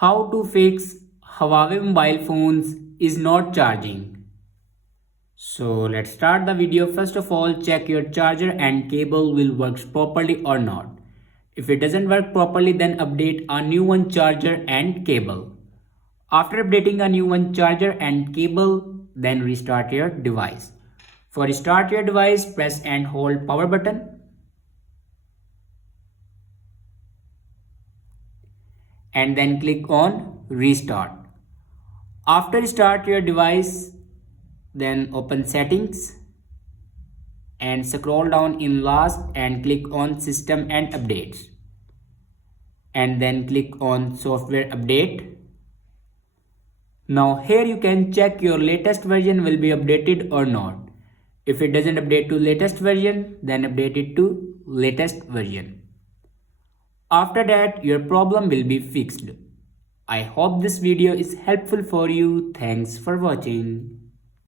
How to fix Huawei mobile phones is not charging. So let's start the video. First of all, check your charger and cable will work properly or not. If it doesn't work properly, then update a new one charger and cable. After updating a new one charger and cable, then restart your device. For restart your device, press and hold power button and then click on restart. After start your device, then open settings and scroll down in last and click on system and updates and then click on software update. Now here you can check your latest version will be updated or not. If it doesn't update to latest version, then update it to latest version. After that, your problem will be fixed. I hope this video is helpful for you. Thanks for watching.